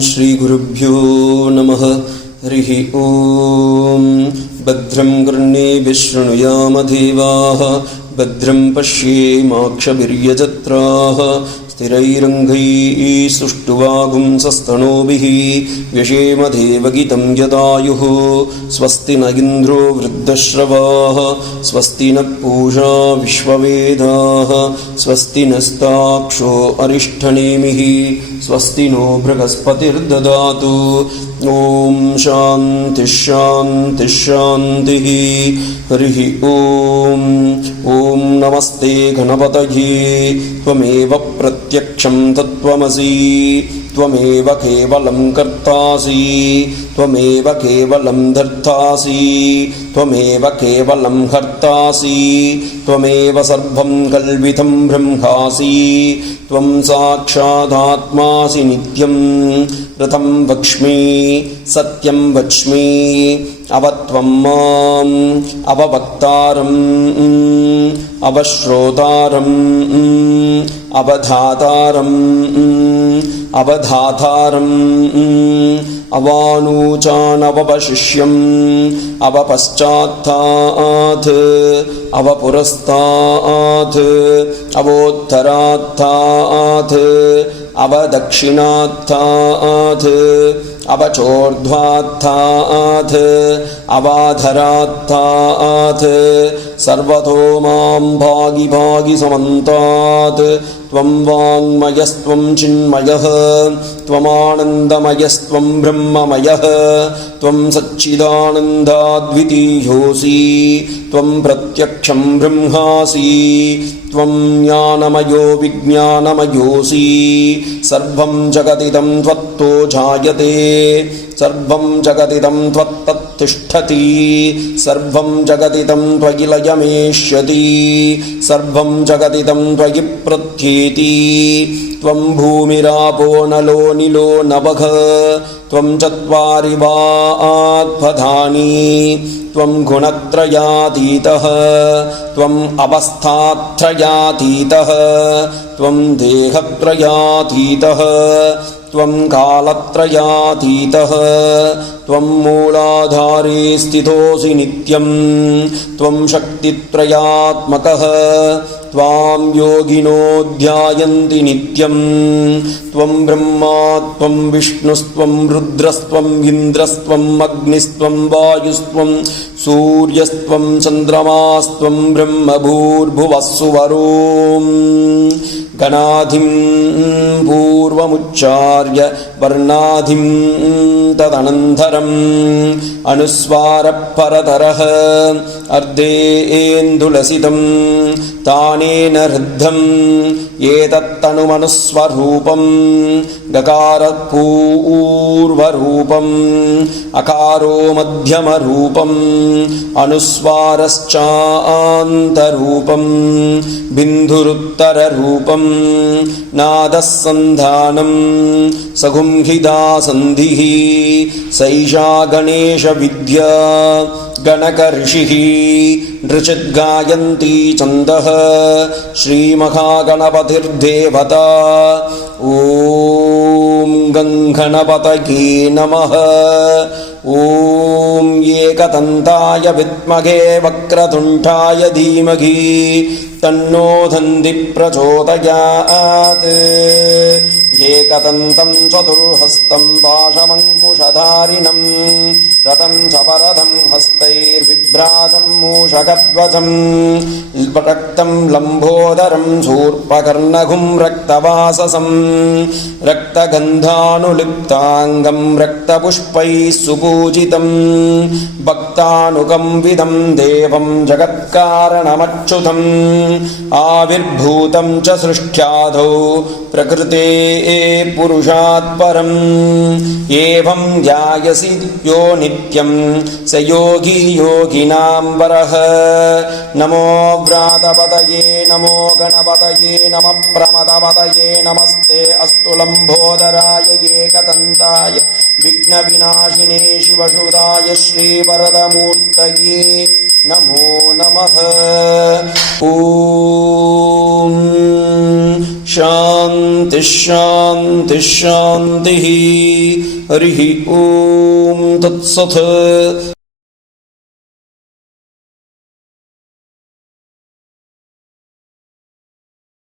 श्रीगुरुभ्यो नमः। हरिः ॐ। भद्रं कर्णेभिः शृणुयामदेवाः, भद्रं पश्येमाक्षभिर्यजत्राः, स्थिरैरङ्गैः सुष्ठुवागुंसस्तनूभिः व्यशेम देवगितं यदायुः। स्वस्ति न इन्द्रो वृद्धश्रवाः, स्वस्ति न पूषा विश्ववेदाः, स्वस्ति नस्ताक्षो अरिष्ठनेमिः, स्वस्ति नो बृहस्पतिर्ददातु। ॐ शान्तिः शान्तिः शान्तिः। हरिः ॐ। ॐ नमस्ते गणपतये। त्वमेव प्रत्यक्षं तत्त्वमसि, त्वमेव केवलं कर्तासि, त्वमेव केवलं धर्तासि, त्वमेव केवलं हर्तासि, त्वमेव सर्वं कल्वितं ब्रह्मासि, त्वं साक्षादात्मासि नित्यं। ऋतं वक्ष्मि सत्यं वच्मि, अवत्वं माम् अववक्तारम् अवश्रोतारम् अवधातारम् अवधातारम् अवानूचानवशिष्यम् अवपश्चात्तात् अवपुरस्तात् अवोत्तरात्तात् अवदक्षिणात्तात् अवचोर्ध्वात्तात् अवाधरात्तात् सर्वतो मां भागि भागि समन्तात्। त्वं वाङ्मयस्त्वं चिन्मयः, त्वमानन्दमयस्त्वं ब्रह्ममयः, त्वं सच्चिदानन्दाद्वितीयोऽसि, त्वं प्रत्यक्षं ब्रह्मासि, त्वं ज्ञानमयो विज्ञानमयोऽसि। सर्वं जगदिदं त्वत्तो जायते, सर्वं जगदिदं त्वत्तत्तिष्ठति, सर्वं जगदिदं त्वयि लयमेष्यति, सर्वं जगदिदं त्वयि प्रत्येति। त्वं भूमिरापो नलो निलो नभः, त्वं चत्वारि वाक्पदानि, त्वं गुणत्रयातीतः, त्वम् अवस्थात्रयातीतः, त्वं देहत्रयातीतः, त्वं कालत्रयातीतः, त्वं मूलाधारे स्थितोऽसि नित्यं, त्वं शक्तित्रयात्मकः, त्वां योगिनो ध्यायन्ति नित्यं। त्वं ब्रह्मा त्वं विष्णुस्त्वं रुद्रस्त्वं इन्द्रस्त्वम् अग्निस्त्वं वायुस्त्वं सूर्यस्त्वं चन्द्रमास्त्वं ब्रह्मभूर्भुवस्सुवरों। गणाधिं पूर्वमुच्चार्य वर्णाधिं तदनन्तरम् अनुस्वारपरतरः अर्धेन्दुलसितं तानेन ऋद्धम् एतत्तनुमनुस्वरूपं। गकारपूर्वरूपम् अकारो मध्यमरूपम् अनुस्वारश्चान्तरूपम् बिन्दुरुत्तररूपम् नादः सन्धानं सगुंहिता सन्धिः। सैषा गणेशविद्या गणकऋषिः नृचिद्गायन्ती छन्दः श्रीमहागणपतिर्देवता। ॐ गङ्गणपतये नमः। ॐ एकदन्ताय विद्महे वक्रतुण्डाय धीमहि तन्नो दन्ति प्रचोदयात्। एकदन्तं चतुर्हस्तं पाशमङ्कुशधारिणं रथं च वरदं हस्तैर्बिभ्राजं मूषकध्वजं रक्तं लम्बोदरं शूर्पकर्णघुं रक्तवाससं रक्तगन्धानुलिप्ताङ्गं रक्तपुष्पैः सुपूजितं भक्तानुकम्पितं देवं जगत्कारणमच्युतम् आविर्भूतं च सृष्ट्यादौ प्रकृते पुरुषात् परम्। एवं ध्यायसि यो नित्यं स योगी योगिनां वरः नमो व्रातपतये नमो गणपतये नमः प्रमदपतये नमस्ते अस्तु लम्बोदराय एकदन्ताय विघ्नविनाशिने शिवसुताय श्रीवरदमूर्तये नमो नमः। ॐ शान्तिः शान्तिः शान्तिः। हरिः ॐ तत्सत्।